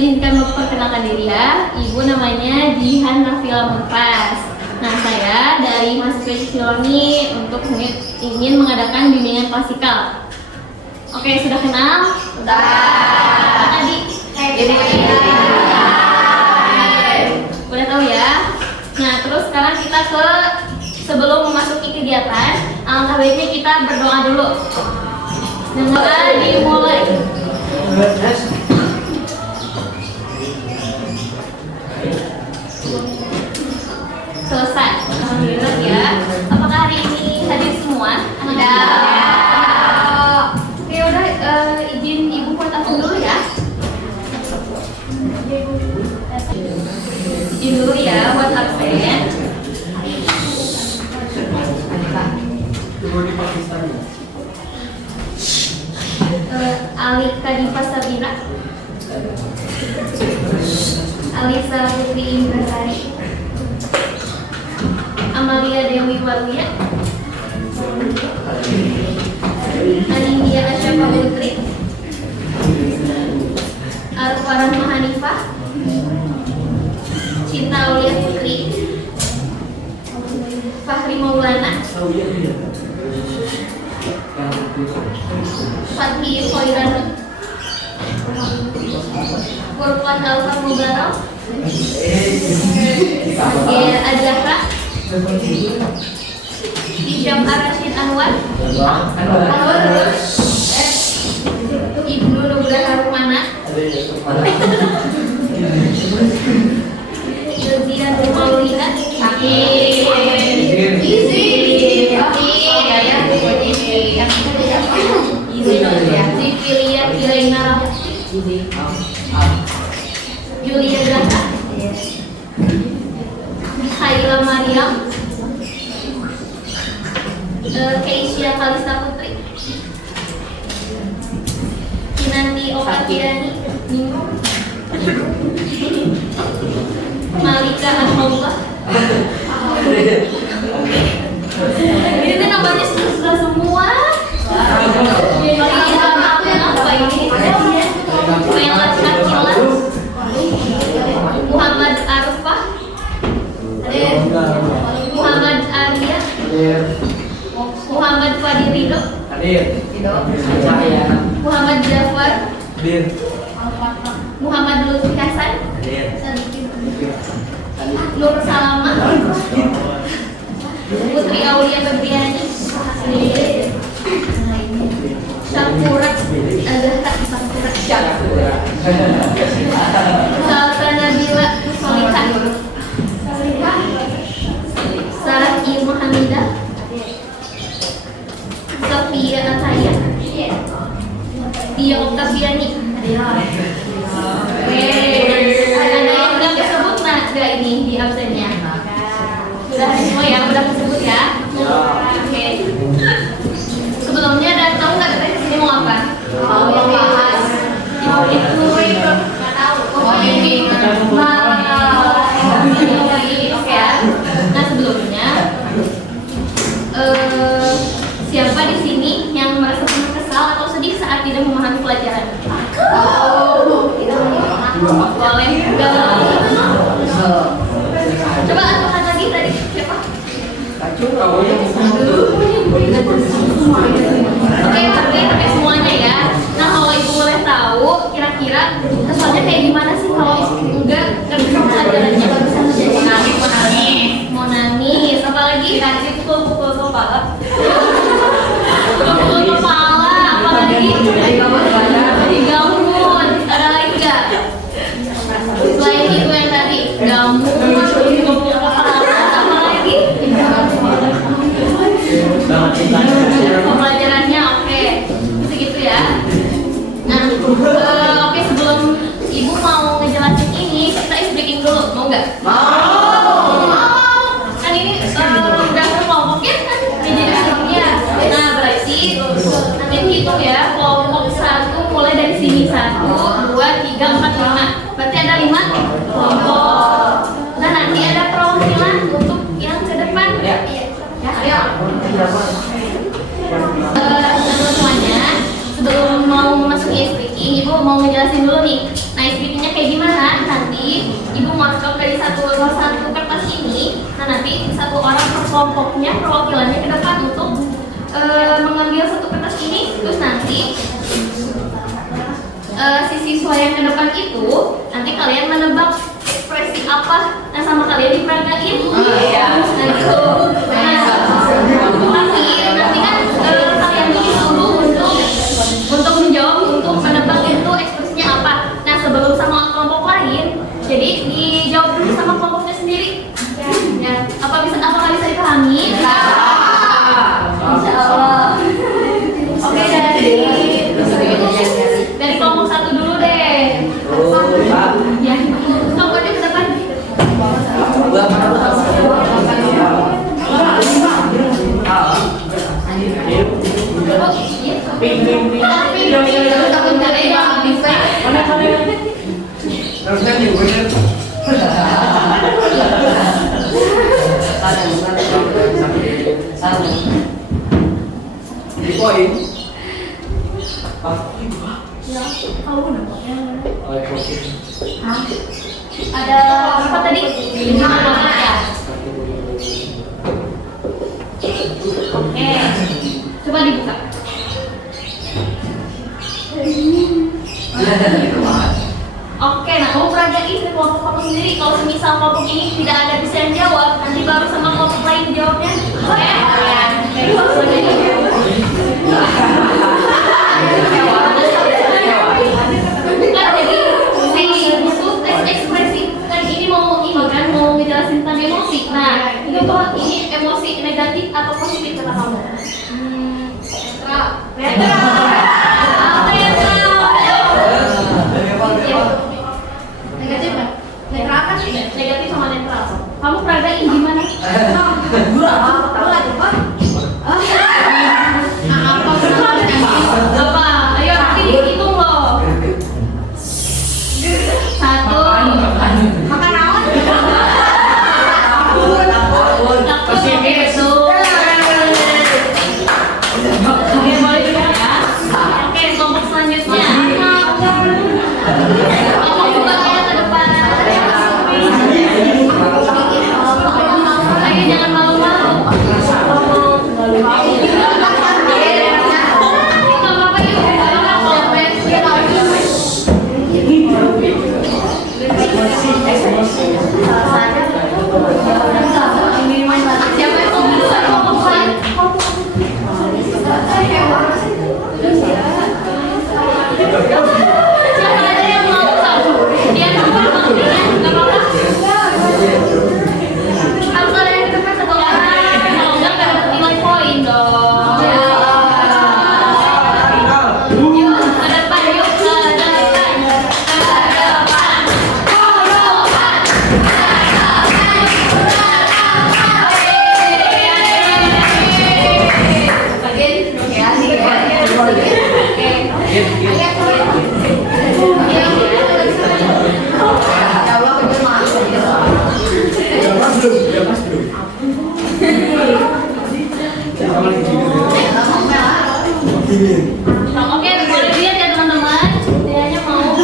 izinkan memperkenalkan diri ya. Ibu namanya Jihan Nafila Munfas. Nah, saya dari mahasiswa Cisilongi untuk ingin mengadakan bimbingan klasikal. Oke, sudah kenal? Sudah. Tadi? Udah tahu ya? Nah, terus sekarang kita sebelum memasuki kegiatan, alangkah baiknya kita berdoa dulu. Doa dimulai. Selesai. Alhamdulillah ya. Apakah hari ini hadir semua? Tidak. Oke, udah izin ibu buat absen dulu ya. Izin dulu ya buat absen. Alika Dipa Sabina, Alisa Putri Indrasari, Amalia Dewi Waluya, Anindya Asyafa Putri, Arfa Rahma Hanifah, Cinta Aulia Putri, Fahri Maulana, Fatih Khoiran, Furqan Alfa Mubarak, Adjaka, Isyam Arashid Anwar, Ibnu Nugraha Rumana, Yozian Maulina, Sifilia Kilaina Julia Zahra, Khaila Mariam, Keisha Kalista Putri, Kinanti Okatiani, Malika Ahmaullah. Ini namanya sudah semua. Apa ini? Melat Akila, Muhammad Arfah, Muhammad Arya, Muhammad Fadi Ridho, Muhammad Jafar, Muhammad Lutfi Hasan, Nur Salama, Putri Aulia Febriani, Syakura Azhar, Salsa Nabila Solihah, Sarah Ilmu Hamidah, Sofia Ataya, Tia Oktaviani. Ada yang udah kesebut nggak ini di absennya? Sudah semua ya, udah kesebut ya? Oke. Sebelumnya ada tahu nggak kita kesini mau apa? Mau bahas Itu nggak tahu. Oh ini. Oke ya. Nah sebelumnya siapa di sini yang merasa pernah kesal atau sedih saat tidak memahami pelajaran? Boleh enggak? Coba angkat lagi tadi siapa? Oke, tapi semuanya ya. Nah, kalau ibu boleh tahu, kira-kira kesannya kayak gimana sih kalau enggak bisa pelajarannya? Mau nangis, apalagi kasih pukul kepala. Pukul kepala, apalagi digangguin. Ada lagi nggak? Selain itu yang tadi, gangguin, pukul kepala, apalagi? Pelajarannya oke, segitu ya. Nah, oke sebelum ibu mau ngejelasin ini, kita breaking dulu, mau nggak? mau. Kan ini udah kelompoknya kan jadi sebelumnya. Nah berarti nanti hitung ya, kelompok 1 mulai dari sini 1, 2, 3, 4, 5. Berarti ada 5 kelompok. Nah nanti ada perwakilan untuk yang ke depan. Ya. Semuanya, sebelum mau masuk speaking, ibu mau ngejelasin dulu nih. Nah, speakingnya kayak gimana? kelompoknya, perwakilannya ke depan untuk mengambil satu kertas ini. Terus nanti si siswa yang ke depan itu nanti kalian menebak ekspresi apa, nah sama kalian diperagain. Nah gitu. Nanti kan kalian disuruh untuk menjawab, untuk menebak itu ekspresinya apa. Nah sebelum sama kelompok lain, jadi dijawab dulu sama kelompoknya sendiri. Ya, apakah bisa dipahami? Insya Allah. Oke, dari kelompok satu dulu deh. Ya, kamu aja ke depan. Ada berapa tadi? 5 ya. Oke, coba dibuka. Oke, nah kamu peragain ke kelompok kamu sendiri. Kalau semisal kelompok ini tidak ada bisa yang jawab, nanti baru sama kelompok lain jawabnya. Oke? Ngejelasin tentang emosi. Nah, itu tuh ini emosi negatif atau positif kata kamu? Negatif kan? Netral kan sih? Negatif sama netral. Kamu peragain gimana? Apa? Ayo nanti dihitung loh. 1. Makan awan. Oke, boleh juga ya. Oke, kelompok selanjutnya. Kelompok juga kayak ke depan. Ayo jangan malu-malu. Nggak apa-apa yuk. Siapa yang mau duluan kelompok lain? Siapa aja yang mau tahu? Dia nomor maksudnya nggak apa-apa. Harus ada yang dekat satu orang. Kalau nggak dapat nilai poin dong. Yuk, ke depan yuk, ke depan, ke depan. Oke, boleh lihat ya teman-teman. Dianya mau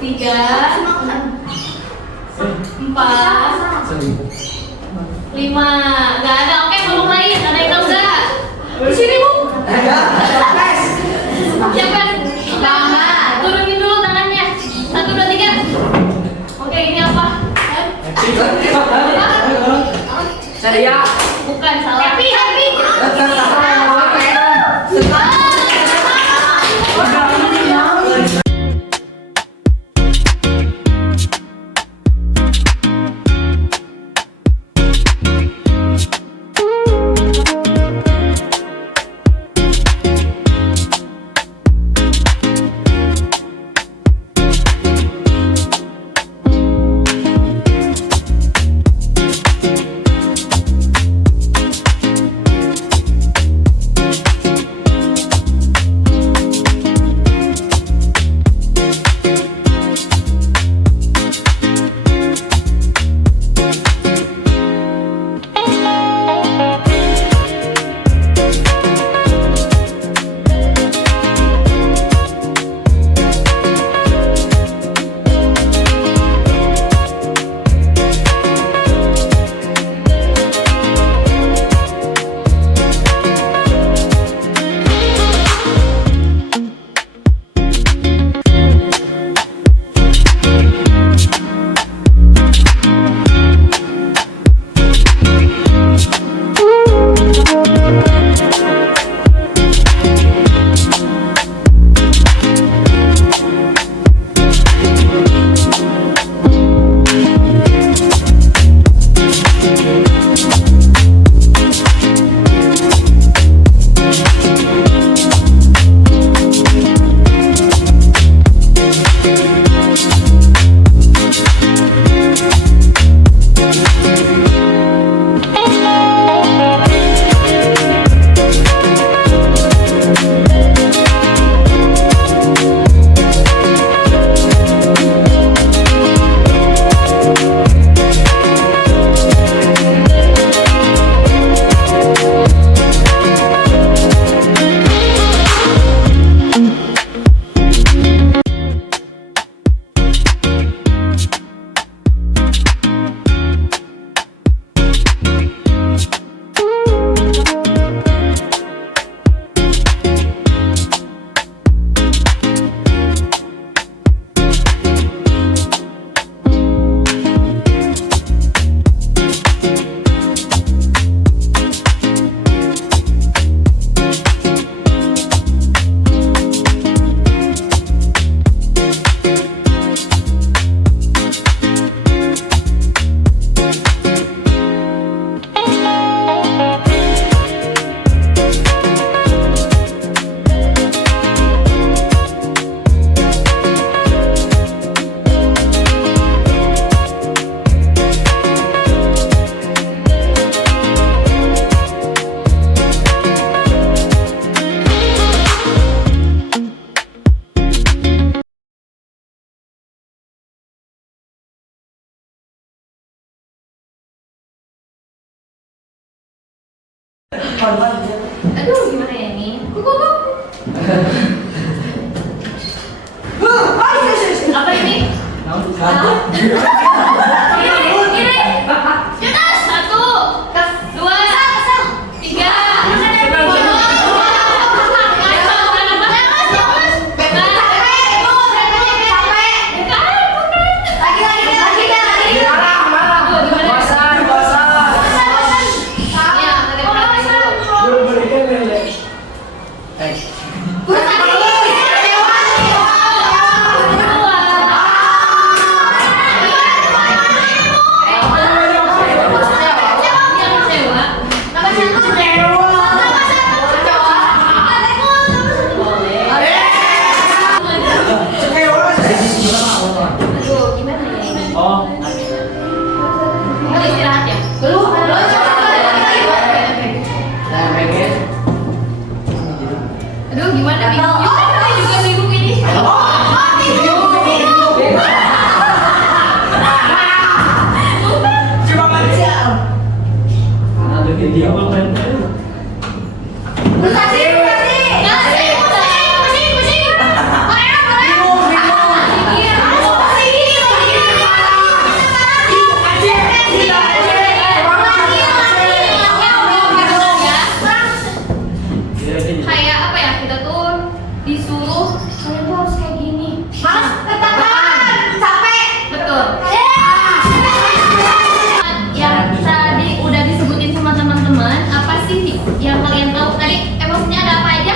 tiga, 4, 5. Nggak ada. Oke, kelompok lain ada yang tahu nggak? Di sini bu. Siapa? Turunin dulu tangannya. 1, 2, 3. Oke, ini apa? Ceria. Bukan, salah. Happy. Aduh, gimana ya ini? Kuk. Apa ini? Ini. Jonas, 1, 2, 3. Aduh, gimana bingung juga bingung ini. Kayak apa ya, kita tuh disuruh kalian tuh harus kayak gini. Betul. Yang tadi udah disebutin sama teman-teman, apa sih yang kalian tahu tadi emosinya ada apa aja?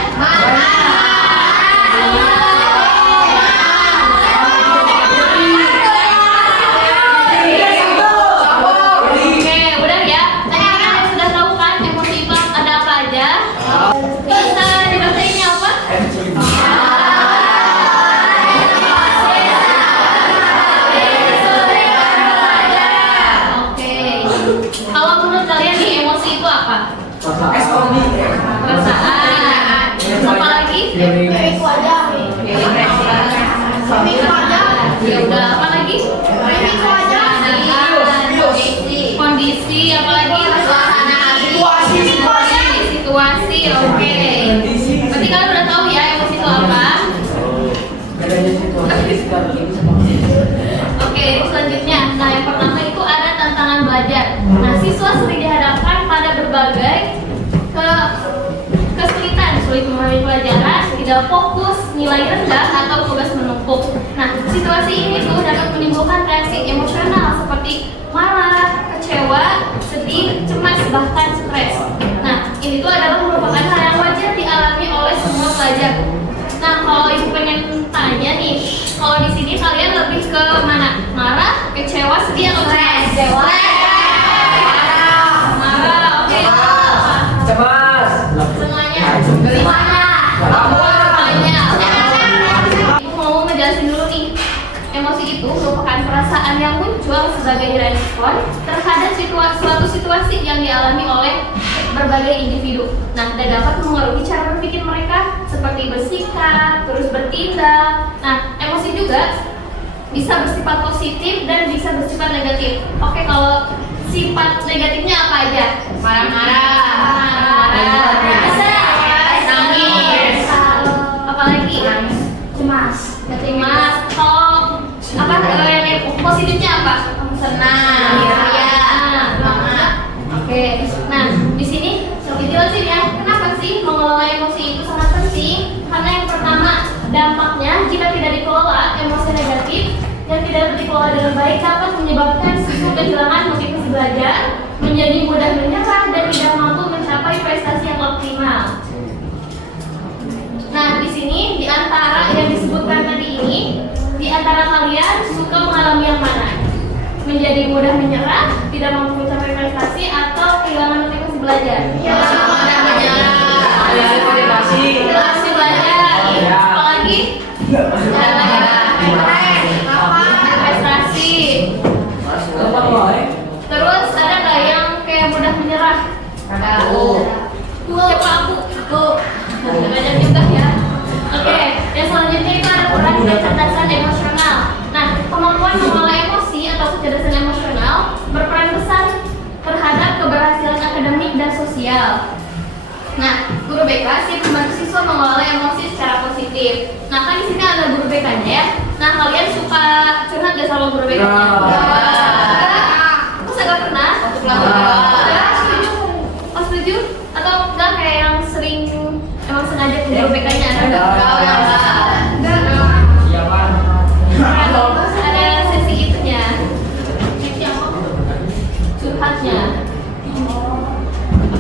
Oke, udah ya. Tadi kalian sudah tahu kan emosi itu ada apa aja? Bisa dibaca ini apa? Oke. Kalau menurut kalian nih emosi itu apa? Perasaan. Apa lagi? Ya udah, apa lagi? Kondisi, apa lagi? Situasi, oke. Berarti kalian udah tahu ya emosi itu apa? Oke, selanjutnya. Nah, yang pertama itu ada tantangan belajar. Nah, siswa sering dihadapkan pada berbagai kesulitan, sulit memahami pelajaran, tidak fokus, nilai rendah, atau tugas menumpuk. Nah, situasi ini tuh dapat menimbulkan reaksi emosional seperti marah, kecewa, sedih, cemas, bahkan stres. Nah, ini tuh adalah merupakan hal yang wajar dialami oleh semua pelajar. Nah, kalau ibu pengen tanya nih, kalau di sini kalian lebih ke mana? Marah, kecewa, sedih, atau cemas? Marah, oke. Cemas. Semuanya. Dari mana? Semuanya. Ibu mau ngejelasin dulu nih. Emosi itu merupakan perasaan yang muncul sebagai respon terhadap suatu situasi yang dialami oleh berbagai individu. Nah, dan dapat mengaruhi cara berpikir mereka seperti bersikap, terus bertindak. Nah, emosi juga bisa bersifat positif dan bisa bersifat negatif. Oke, kalau sifat negatifnya apa aja? Marah-marah, nangis, apalagi? Cemas. Kalau apa yang positifnya apa? Senang, semangat. Oke. Nah, di sini dijelasin ya, kenapa sih mengelola emosi itu sangat penting? Karena yang pertama, dampaknya jika tidak dikelola, emosi negatif yang tidak dikelola dengan baik dapat menyebabkan siswa kehilangan motivasi belajar, menjadi mudah menyerah dan tidak mampu mencapai prestasi yang optimal. Nah, di sini di antara yang disebutkan tadi ini, di antara kalian suka mengalami yang mana? Menjadi mudah menyerah, tidak mampu mencapai prestasi, atau kehilangan motivasi belajar? Motivasi belajar. Apalagi? Prestasi. Terus ada nggak yang kayak mudah menyerah? Siapa aku? Banyak juga ya. Oke, yang selanjutnya itu ada peran kecerdasan emosional. Nah, kemampuan mengelola emosi atau kecerdasan emosional berperan besar terhadap keberhasilan akademik dan sosial. Nah, guru BK sih membantu siswa mengelola emosi secara positif. Nah, kan di sini ada guru BK-nya ya. Nah, kalian suka curhat gak sama guru BK-nya? Masa gak pernah? Enggak, setuju? Oh, setuju? Atau enggak kayak yang sering emang sengaja ke guru BK-nya? Enggak. Ada sesi itunya. Sesi apa? Curhatnya.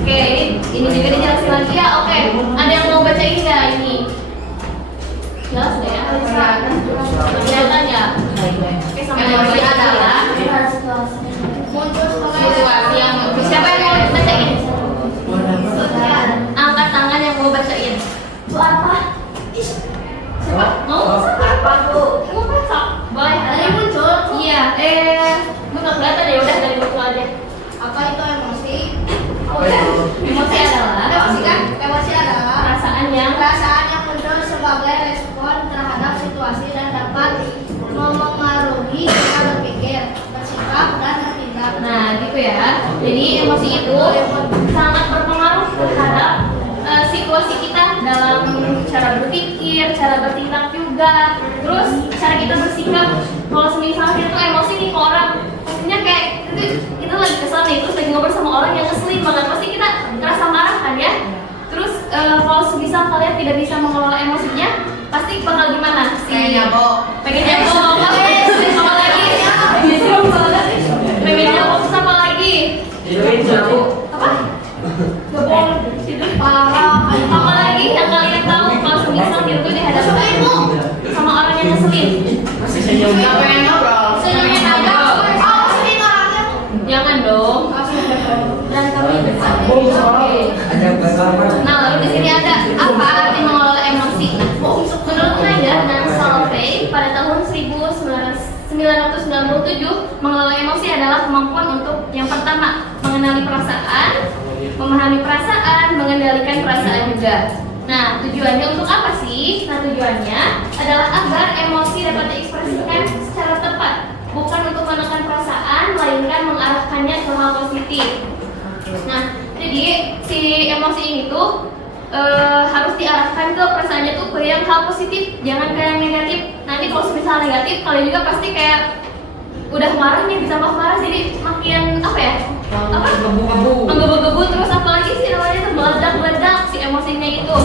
Oke, ini juga dijelasin lagi ya. Oke, ada yang mau baca ini nggak ini? Jelas nggak ya? Kelihatan ya? Oke, sama yang masih ada ya. Situasi yang siapa yang mau bacain? Angkat tangan yang mau bacain. Itu apa? Siapa? Mau? Apa tuh? Mau masak? Boleh. Ada yang muncul? Iya. Nggak kelihatan ya. Udah dari muncul aja. Apa itu emosi? Emosi adalah Emosi adalah perasaan yang muncul sebagai respon terhadap situasi dan dapat memengaruhi cara berpikir, bersikap, dan bertindak. Nah, gitu ya. Jadi emosi itu sangat berpengaruh terhadap situasi kita dalam cara berpikir, cara bertindak juga. Terus cara kita bersikap. Kalau misalnya kita tuh emosi nih ke orang, pastinya kayak kita lagi kesel nih, terus lagi ngobrol sama orang yang ngeselin banget, pasti kita ngerasa marah kan ya. Terus kalau misal kalian tidak bisa mengelola emosinya, pasti bakal gimana? Pengen nyabok, apa lagi? Pengen nyabok sama lagi? Apa? Gabung tidur parah. Apa lagi yang kalian tahu kalau misal kita tuh dihadapin sama orang yang ngeselin? Nggak pengen ngobrol. Senyumnya nabrak. Jangan dong. Nah, lalu di sini ada apa arti mengelola emosi? Menurut Nader dan Solveig pada tahun 1997, mengelola emosi adalah kemampuan untuk yang pertama mengenali perasaan, memahami perasaan, mengendalikan perasaan juga. Nah, tujuannya untuk apa sih? Nah, tujuannya adalah agar emosi dapat diekspresikan secara tepat, bukan untuk menekan perasaan, melainkan mengarahkannya ke hal positif. Nah, jadi si emosi ini tuh harus diarahkan ke perasaannya tuh ke yang hal positif, jangan ke yang negatif. Nanti kalau misalnya negatif, kalian juga pasti kayak udah marah nih, bisa marah jadi makin apa ya? Menggebu-gebu terus apalagi sih namanya tuh meledak-ledak si emosinya itu.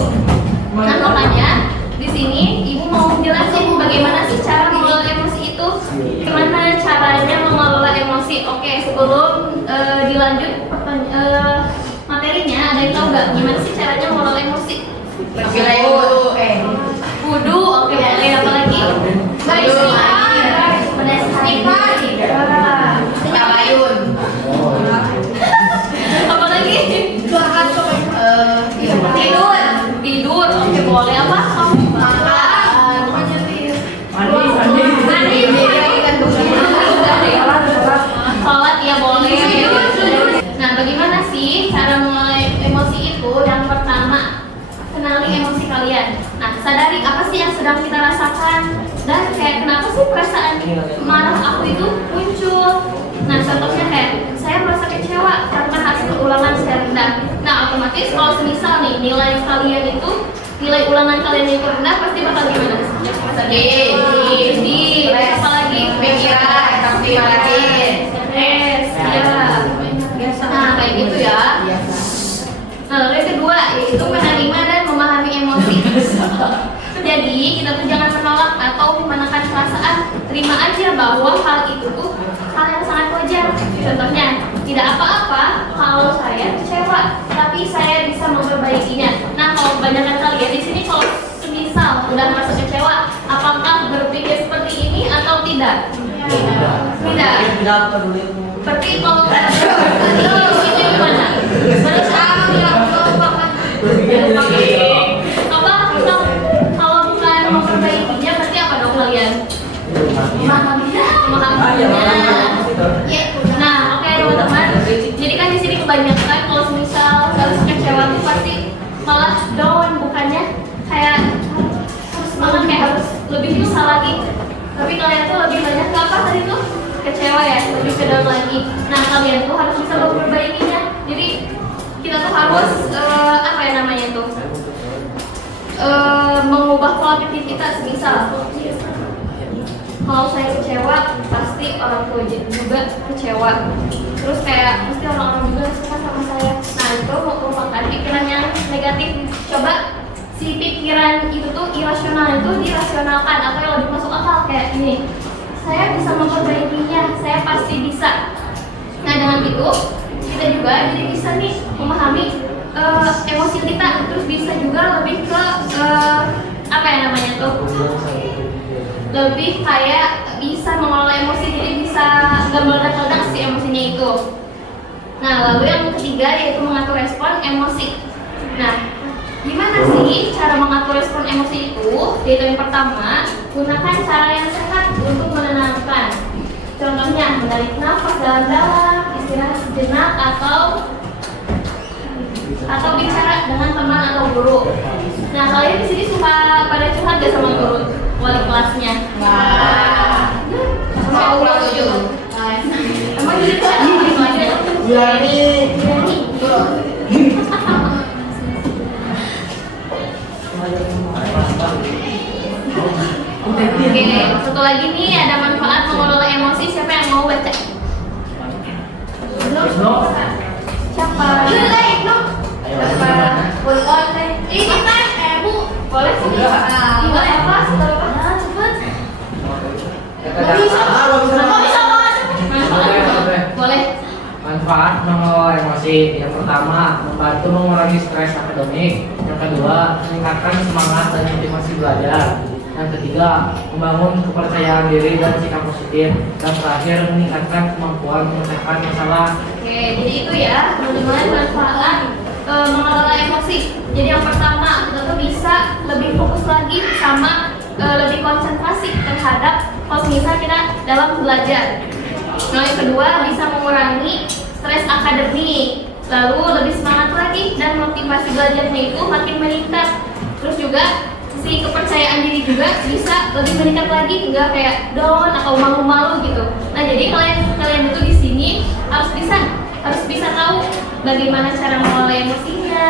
Nah, makanya di sini ibu mau jelasin bagaimana sih cara mengelola emosi itu. Gimana caranya mengelola emosi? Oke, sebelum dilanjut materinya, ada yang tahu nggak gimana sih caranya mengelola emosi? Wudu, oke, boleh. Apa lagi? Apa lagi? Tidur, oke, boleh. Apa? Sholat ya boleh. Nah, bagaimana sih cara mulai emosi itu? Yang pertama, kenali emosi kalian. Nah, sadari apa sih yang sedang kita rasakan dan kayak kenapa sih perasaan marah aku itu muncul. Nah, contohnya kayak saya merasa kecewa karena hasil ulangan saya rendah. Nah, otomatis kalau misal nih nilai ulangan kalian itu rendah, pasti bakal gimana? Sedih. Apa lagi? Pikiran, stres, ya. Nah, kayak gitu ya. Nah, lalu yang kedua yaitu menerima dan memahami emosi. Jadi kita tuh jangan menolak atau menekan perasaan. Terima aja bahwa hal itu tuh hal yang sangat wajar. Contohnya, tidak apa-apa kalau saya kecewa, tapi saya bisa memperbaikinya. Nah, kalau kebanyakan kalian di sini kalau semisal udah merasa kecewa, apakah berpikir seperti ini atau tidak? Tidak. Berarti kalau itu gimana? Kalau bukan memperbaikinya, berarti apa dong kalian? Memahaminya. Nah, oke teman-teman. Jadi kan di sini kebanyakan kalau misal harus kecewa tuh pasti malah down, bukannya kayak harus semangat, kayak harus lebih bisa lagi. Tapi kalian tuh lebih banyak ke apa tadi tuh? Kecewa ya, lebih ke down lagi. Nah, kalian tuh harus bisa memperbaikinya. Jadi kita tuh harus apa ya mengubah pola pikir kita. Misal kalau saya kecewa, pasti orang tua juga kecewa. Terus kayak pasti orang-orang juga suka sama saya. Nah itu merupakan pikiran yang negatif. Coba si pikiran itu tuh irasional itu dirasionalkan atau yang lebih masuk akal kayak ini. Saya bisa memperbaikinya, saya pasti bisa. Nah dengan itu kita juga jadi bisa nih memahami emosi kita. Terus bisa juga lebih ke apa ya namanya tuh? Lebih kayak bisa mengelola emosi, jadi bisa nggak meledak-ledak si emosinya itu. Nah lalu yang ketiga yaitu mengatur respon emosi. Nah gimana sih cara mengatur respon emosi itu? Yaitu yang pertama, gunakan cara yang sehat untuk menenangkan. Contohnya menarik nafas dalam-dalam, istirahat sejenak, atau bicara dengan teman atau guru. Nah kalian di sini suka pada curhat gak sama guru wali kelasnya? Sama aku juga. Emang jadi curhat wali kelasnya? Berani. Oke, satu lagi nih ada manfaat mengelola emosi. Siapa yang mau baca? Siapa? Siapa? Ini kan Bu. Boleh sih. Boleh apa? Sudah apa? Cepet. Boleh. Manfaat mengelola emosi. Yang pertama, membantu mengurangi stres akademik. Yang kedua, meningkatkan semangat dan motivasi belajar. Yang ketiga, membangun kepercayaan diri dan sikap positif. Dan terakhir, meningkatkan kemampuan menyelesaikan masalah. Oke, jadi itu ya teman-teman manfaat mengelola emosi. Jadi yang pertama, kita tuh bisa lebih fokus lagi sama lebih konsentrasi terhadap kalau misalnya kita dalam belajar. Nah yang kedua, bisa mengurangi stres akademik. Lalu lebih semangat lagi dan motivasi belajarnya itu makin meningkat. Terus juga si kepercayaan diri juga bisa lebih meningkat lagi, nggak kayak down atau malu-malu gitu. Nah jadi kalian itu di sini harus bisa tahu bagaimana cara mengelola emosinya,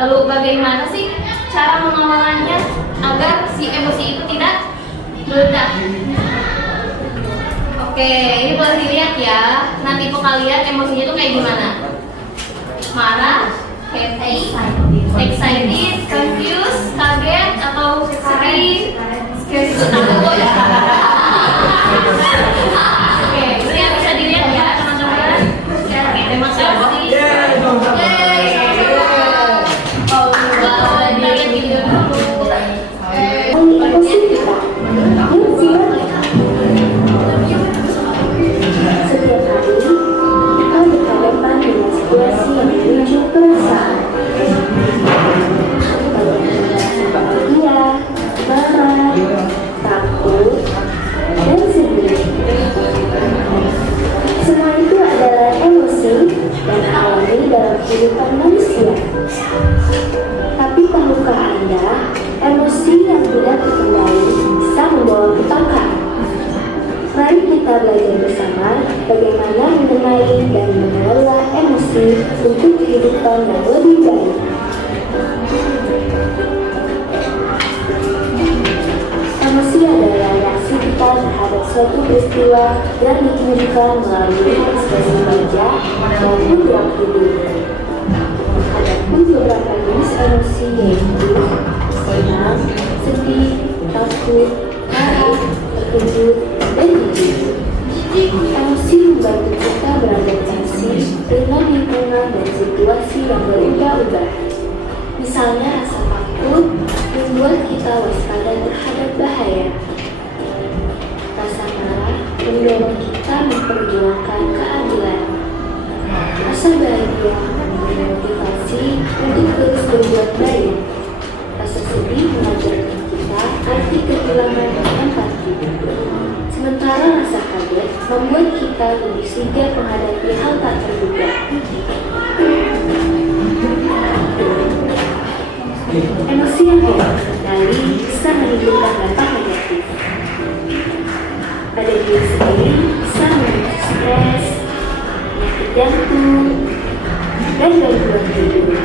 lalu bagaimana sih cara mengelolanya agar si emosi itu tidak meledak. Oke, ini boleh dilihat ya. Nanti kok kalian emosinya itu kayak gimana? Marah, happy, excited, confused, kaget, atau sedih, scared, takut. Oke, itu yang bisa dilihat ya teman-teman. Oke, terima kasih. Kita lihat video dulu. Setiap hari, kita berhadapan dengan situasi yang memicu perasaan. Bahagia, marah, takut, dan sedih. Semua itu adalah emosi yang alami dalam kehidupan manusia. Tapi tahukah Anda, emosi yang tidak terkendali bisa membawa petaka? Mari kita belajar bersama bagaimana mengenali dan mengelola emosi untuk kehidupan yang lebih baik. Emosi adalah reaksi kita terhadap suatu peristiwa yang ditunjukkan melalui ekspresi wajah maupun gerak tubuh. Adapun beberapa jenis emosi yaitu senang, sedih, takut, marah, terkejut, dan jijik. Emosi membantu kita beradaptasi dengan lingkungan dan situasi yang berubah-ubah. Misalnya rasa takut membuat kita waspada terhadap bahaya. Rasa marah mendorong kita memperjuangkan keadilan. Rasa bahagia memotivasi untuk terus berbuat baik. Rasa sedih mengajarkan kita arti kehilangan dan empati. Sementara rasa kaget membuat kita lebih sigap menghadapi hal tak terduga. Emosi yang tidak terkendali bisa menimbulkan dampak negatif. Pada diri sendiri bisa memicu stres, penyakit jantung, dan gangguan tidur.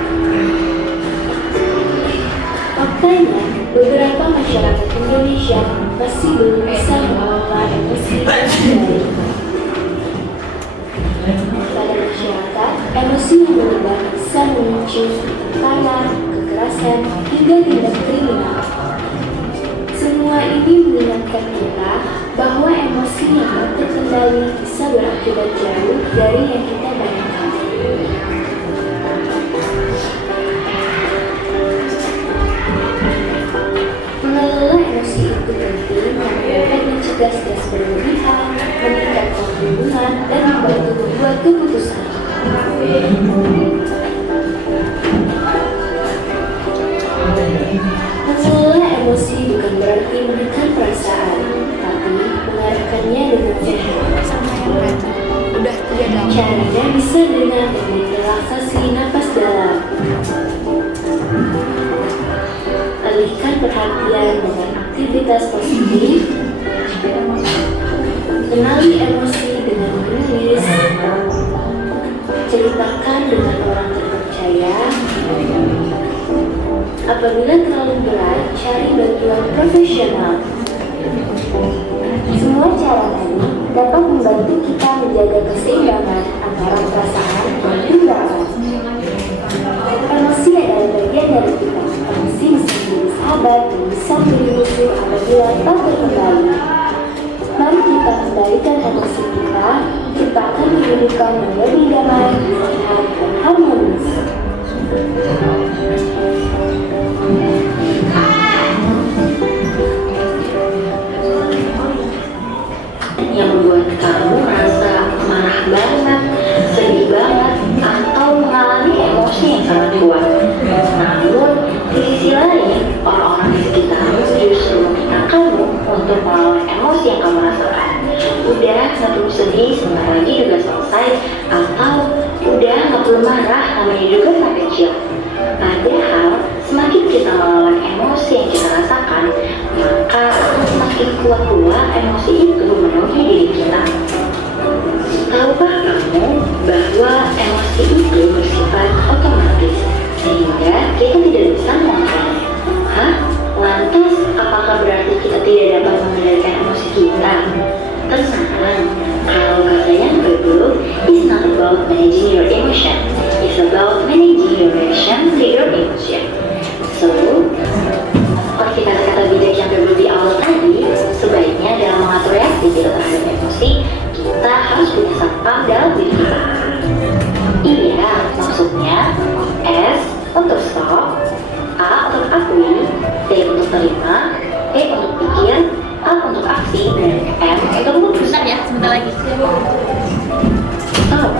Faktanya, beberapa masyarakat Indonesia masih belum bisa mengelola emosi dengan baik. Pada masyarakat, emosi yang berubah bisa memicu tekanan, kekerasan, hingga tindak kriminal. Semua ini mengingatkan kita bahwa emosi yang tak terkendali bisa berakibat jauh dari yang kita bayangkan. Mengelola emosi itu penting karena dapat mencegah stres berlebihan, meningkatkan hubungan, dan membantu membuat keputusan. Mengelola emosi bukan berarti menekan perasaan, tapi mengarahkannya dengan sehat. Caranya bisa dengan teknik relaksasi napas dalam. Alihkan perhatian dengan aktivitas positif. Kenali emosi dengan menulis. Ceritakan dengan orang terpercaya. Apabila terlalu berat, cari bantuan profesional. Semua cara tadi dapat membantu kita menjaga keseimbangan antara perasaan dan tindakan. Emosi adalah bagian dari kita. Emosi bisa menjadi sahabat dan bisa menjadi musuh apabila tak terkendali. Mari kita kendalikan emosi kita, ciptakan kehidupan yang lebih damai, sehat, dan harmonis. Yang membuat kamu merasa marah banget, sedih banget, atau mengalami emosi yang sangat kuat. Namun, di sisi lain, orang-orang di sekitarmu justru meminta kamu untuk melawan emosi yang kamu rasakan. Udah, gak perlu sedih, sebentar lagi juga selesai, atau udah, gak perlu marah, namanya juga anak kecil. Padahal, semakin kita melawan emosi yang kita rasakan, maka semakin kuat pula emosi itu memenuhi diri kita. Tahukah kamu bahwa emosi itu bersifat otomatis, sehingga kita tidak bisa mengontrolnya? Hah? Lantas, apakah berarti kita tidak dapat mengendalikan emosi kita? Tenang, kalau kata yang berburu, it's not about managing your emotion, it's about managing your reaction to your emotion. So, seperti kata-kata bijak yang berburu di awal tadi, sebaiknya dalam mengatur reaksi kita terhadap emosi, kita harus punya satpam dalam diri kita. Iya, maksudnya S untuk stop, A untuk akui, T untuk terima, E untuk pikir, A untuk aksi, dan M untuk memutuskan. Bentar ya, sebentar lagi. Stop.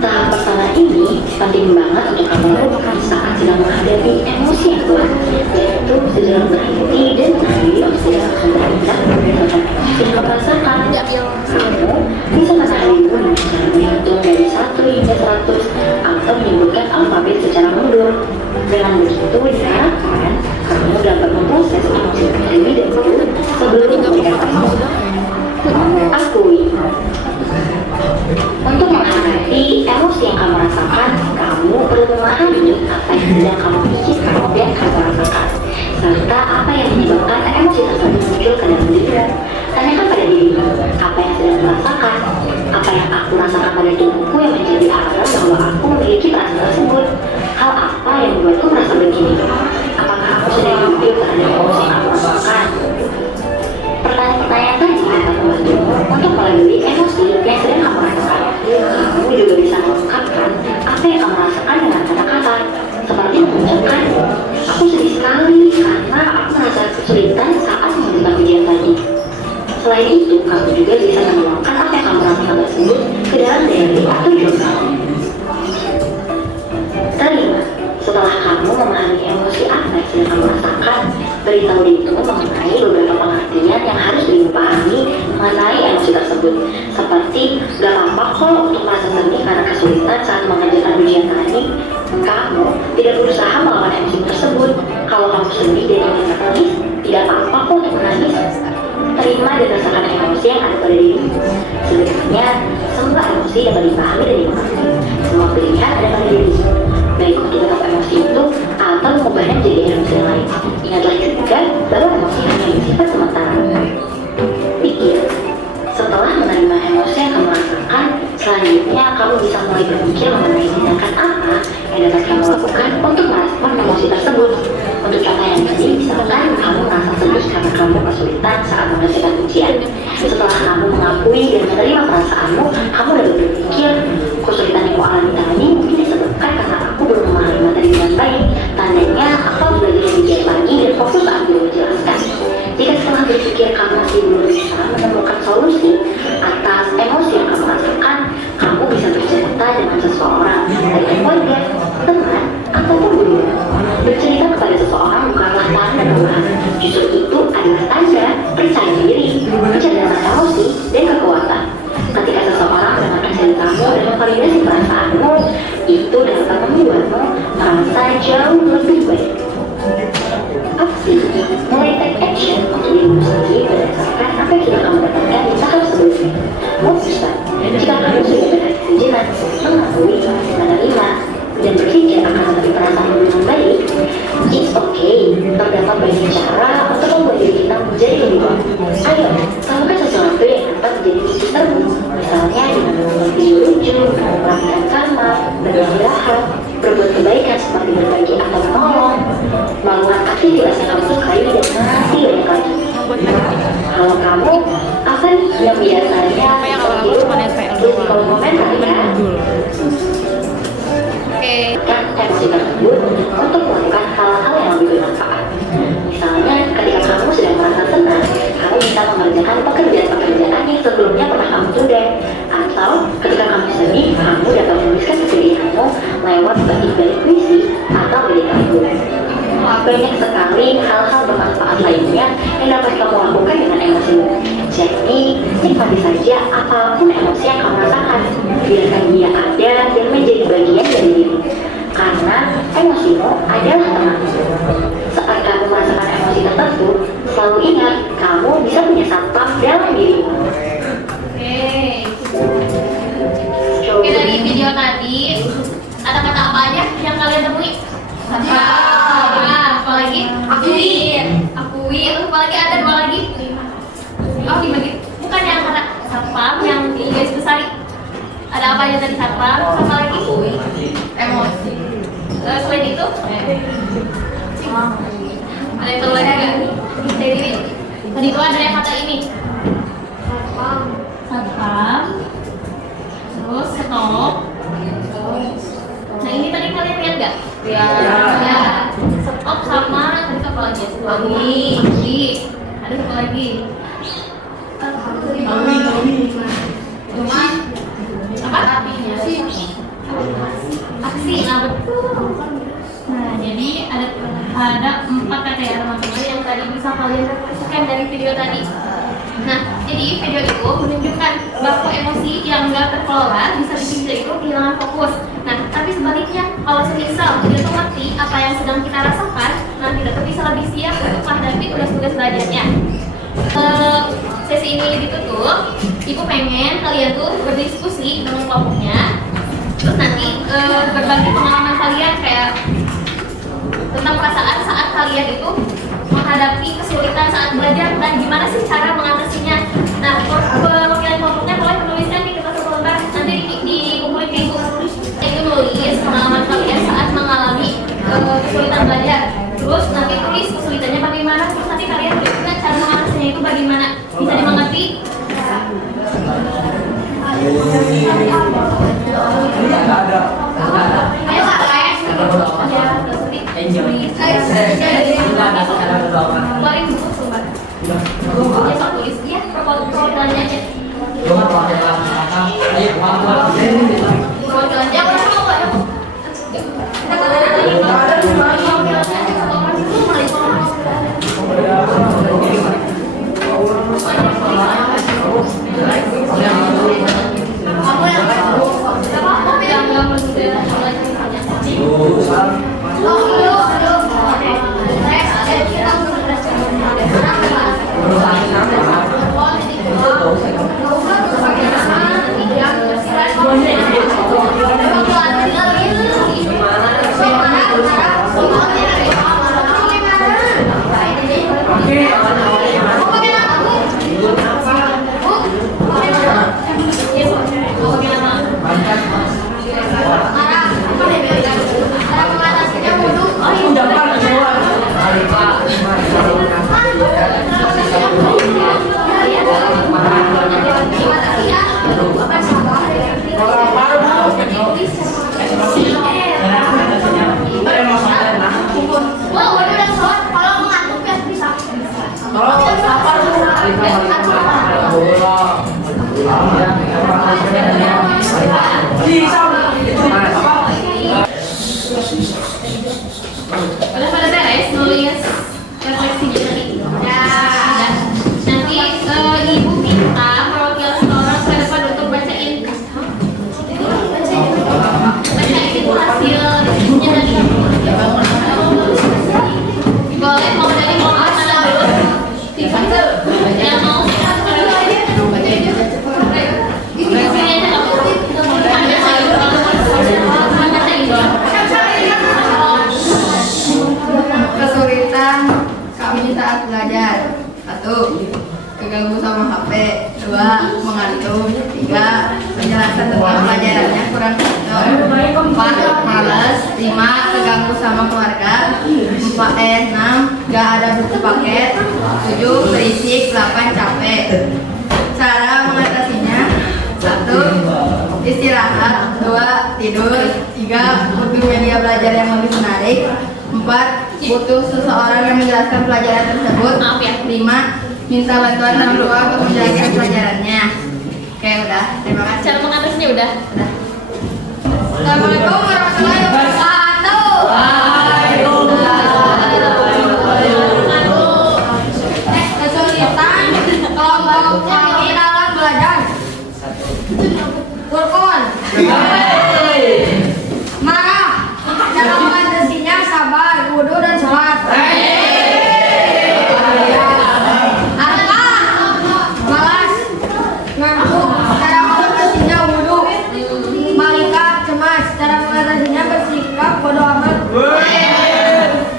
Tahap pertama ini penting banget untuk kamu lakukan saat sedang menghadapi emosi yang kuat, yaitu segera berhenti dan mengambil segera kendalikan berdasarkan emosi yang kamu rasakan. Kamu bisa menahan dulu dengan cara menghitung dari 1 hingga 100 atau menyebutkan alfabet secara mundur. Dengan begitu diharapkan kamu dapat memproses emosi terlebih dahulu sebelum memberikan respon. Akui. Untuk menghadapi emosi yang kamu rasakan, kamu perlu memahami apa yang sedang kamu pikirkan dan kamu rasakan, serta apa yang menyebabkan emosi tersebut muncul ke dalam dirimu. Tanyakan pada dirimu, apa yang sedang merasakan, apa yang aku rasakan pada tubuhku yang menjadi alarm bahwa aku memiliki perasaan tersebut. Hal apa yang membuatku merasa begini? Apakah aku sedang hidup terhadap emosi yang aku rasakan? Pertanyaan-pertanyaan tadi dapat membantumu untuk melalui emosi yang sedang kamu rasakan. Kamu juga bisa mengungkapkan apa yang kamu rasakan dengan kata-kata, seperti mengucapkan, aku sedih sekali karena aku merasa kesulitan saat mengerjakan ujian tadi. Selain itu, kamu juga bisa menuangkan apa yang kamu rasakan tersebut ke dalam diary atau jurnal. Terima. Setelah kamu memahami emosi apa yang sedang kamu rasakan, beritahu dirimu mengenai beberapa pengertian yang harus dirimu pahami mengenai emosi tersebut. Seperti, gak apa-apa kok untuk merasa sedih karena kesulitan saat mengerjakan ujian tadi. Kamu tidak berusaha melawan emosi tersebut. Kalau kamu sedih dan ingin menangis, tidak apa-apa kok untuk menangis. Terima dan rasakan emosi yang ada pada dirimu. Sebenarnya, semua emosi dapat dipahami dan dimengerti. Semua pilihan ada pada dirimu, baik untuk tetap emosi itu atau mengubahnya menjadi emosi yang lain. Ingat lakukan untuk merespon emosi tersebut? Untuk contoh yang tadi, misalkan kamu merasa sedih karena kamu kesulitan saat menyelesaikan ujian. Setelah kamu mengakui dan menerima perasaanmu, kamu dapat berpikir, kesulitan yang aku alami tadi mungkin disebabkan karena aku belum memahami materi dengan baik. Tandanya, aku harus belajar lebih giat lagi dan fokus saat guru menjelaskan. Jika setelah berpikir kamu masih belum bisa menemukan solusi atas emosi yang kamu rasakan, kamu bisa bercerita dengan seseorang, baik keluarga, teman, ataupun guru. Bercerita kepada seseorang bukanlah tanda kelemahan, justru itu adalah tanda percaya diri, kecerdasan emosi, dan kekuatan. Ketika seseorang mendengarkan ceritamu dan memvalidasi perasaanmu, itu dapat membuatmu merasa jauh lebih baik. Aksi, mulai take action untuk dirimu sendiri berdasarkan apa yang sudah kamu dapatkan di tahap sebelumnya. Memutuskan, jika kamu sudah berhati sejenak, mengakui, menerima, dan berpikir akan mengerti perasaanmu dengan baik, it's okay. Terdapat banyak cara untuk membuat diri kita menjadi lebih baik. Ayo, lakukan sesuatu yang dapat menjadi usahamu. Misalnya dengan menonton video lucu, merapikan kamar, beristirahat, berbuat kebaikan seperti berbagi atau menolong, melakukan aktivitas yang kamu sukai, dan masih banyak lagi. Kalau kamu, apa nih yang biasanya tulis di kolom komentar ya? Kan emosi tersebut untuk melakukan hal-hal yang lebih bermanfaat. Misalnya, ketika kamu sedang merasa senang, kamu bisa mengerjakan pekerjaan-pekerjaan yang sebelumnya pernah kamu tunda. Atau ketika kamu sedih, kamu dapat menuliskan kesedihanmu lewat balik-balik puisi atau meditasi. Banyak sekali hal-hal bermanfaat lainnya yang dapat kamu lakukan dengan emosimu. Jadi, nikmati saja apapun emosi yang kamu rasakan. Biarkan dia ada dan menjadi bagian dari diri. Karena emosimu adalah temanmu. Saat kamu merasakan emosi tertentu, selalu ingat kamu bisa punya satpam dalam dirimu. Oke, dari video tadi ada kata apa aja yang kalian temui? Apalagi? Akui. Apalagi ada dua lagi. Oh, dibagi. Bukan yang kata satpam yang di garis besar. Ada apa aja tadi satpam? Apa lagi? Emosi. Selain itu, ada yang tahu lagi nggak? Tadi itu ada yang kata ini. Satpam. Terus stop. Nah, ini tadi kalian lihat nggak? Ya. Stop sama tadi apa lagi? Ada apa lagi? Cuma apa? Aksi. Nah, betul. Nah, jadi ada 4 kata ya teman-teman yang tadi bisa kalian refleksikan dari video tadi. Nah, jadi video itu menunjukkan bahwa emosi yang nggak terkelola bisa bikin kita itu kehilangan fokus. Nah, tapi sebaliknya, kalau semisal kita tuh ngerti apa yang sedang kita rasakan, nah kita tuh bisa lebih siap untuk menghadapi tugas-tugas belajarnya. Sesi ini ditutup, Ibu pengen kalian tuh berdiskusi dengan kelompoknya, terus nanti berbagi pengalaman kalian kayak tentang perasaan saat kalian itu menghadapi kesulitan saat belajar dan gimana sih cara mengatasinya. Nah, perwakilan kelompoknya boleh menuliskan di kertas lembar, nanti dikumpulin ke Ibu. Itu nulis pengalaman kalian saat mengalami kesulitan belajar. Terus nanti tulis kesulitannya bagaimana, terus nanti kalian juga cara mengatasinya itu bagaimana. Bisa dimengerti? Ayo kalian. Keluarin buku sumber. Bukunya sok tulis dia perwakilannya aja. Perwakilannya udah sama kok ya. Kamu yang Aduh. belajar. 1. Keganggu sama HP. 2. Mengantuk. 3. Penjelasan tentang pelajarannya kurang cocok. 4. Malas. 5. Keganggu sama keluarga. 6. Gak ada buku paket. 7. Berisik. 8. Capek. Cara mengatasinya: 1. Istirahat. 2. Tidur. 3. Butuh media belajar yang lebih menarik. 4. Butuh seseorang yang menjelaskan pelajaran tersebut. Maaf ya. 5. Minta bantuan orang tua untuk menjelaskan pelajarannya. Oke, udah. Terima kasih. Cara mengatasinya udah. Assalamualaikum warahmatullahi wabarakatuh. Kesulitan kelompok kami dalam belajar. Rukun. Marah. Cara mengatasinya sabar, wudu dan sholat. Harga. Malas. Ngantuk. Cara mengatasinya wudu. Malika cemas. Cara mengatasinya bersikap bodo amat.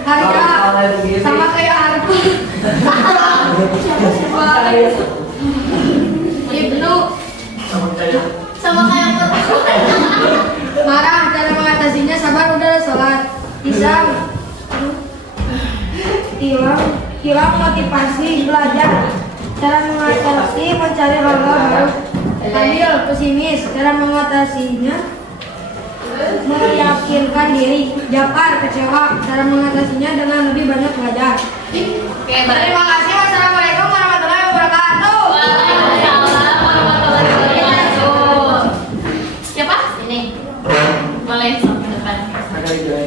Harga. Sama kayak harga. Ibnu. Sama kayak Marah. Cara mengatasinya sabar, udah sholat. Isam. Hilang motivasi belajar. Cara mengatasi mencari hal baru. Adil, pesimis. Cara mengatasinya meyakinkan diri. Japar, kecewa. Cara mengatasinya dengan lebih banyak belajar. Oke, Terima kasih. Wassalamualaikum warahmatullahi wabarakatuh. Waalaikumsalam warahmatullahi wabarakatuh. Siapa? Ini. Boleh sampai depan. Ada juga.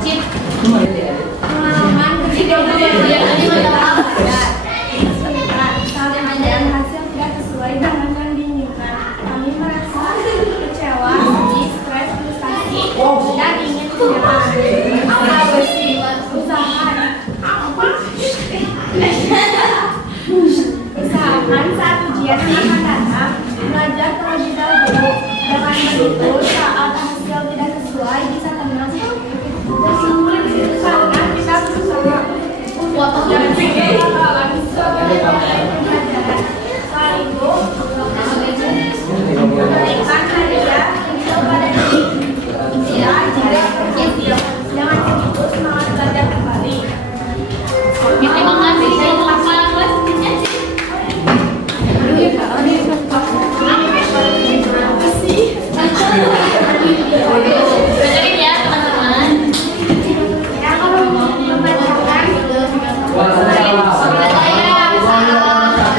Cip. Pengalaman ketika Iya, ini udah. dan hasil tidak sesuai dengan yang diinginkan. Kami merasa kecewa, sedih, stres, frustasi, dan ingin menyerah. Apa usahakan saat ujian yang akan datang, belajar terlebih dahulu. Dengan begitu, saat hasil tidak sesuai, bisa tenang. Bersyukur karena kita berusaha. Dan sekaligus memberikan hadiah kepada diri. Jangan begitu, semangat belajar kembali. Terima kasih sama kelasnya. Dengerin ya teman-teman. Yang membacakan Waalaikumsalam.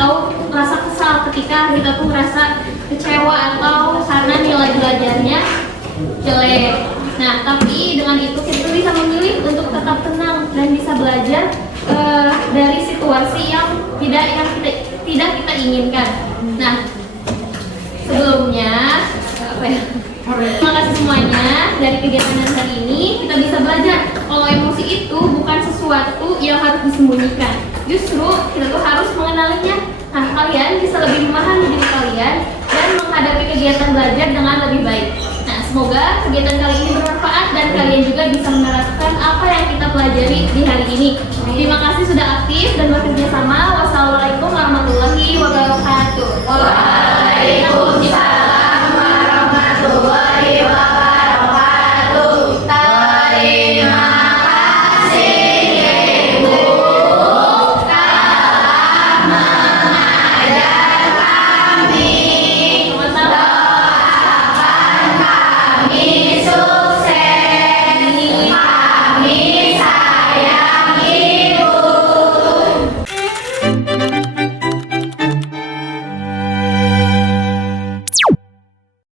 atau rasa kesal ketika kita tuh merasa kecewa atau karena nilai belajarnya jelek. Nah, tapi dengan itu kita bisa memilih untuk tetap tenang dan bisa belajar dari situasi yang tidak kita inginkan. Nah, sebelumnya terima kasih semuanya. Dari kegiatan hari ini kita bisa belajar kalau emosi itu bukan sesuatu yang harus disembunyikan. Justru kita tuh harus mengenalinya. Nah, kalian bisa lebih memahami diri kalian dan menghadapi kegiatan belajar dengan lebih baik. Nah, semoga kegiatan kali ini bermanfaat dan kalian juga bisa menerapkan apa yang kita pelajari di hari ini. Terima kasih sudah aktif dan bekerja sama. Wassalamualaikum warahmatullahi wabarakatuh.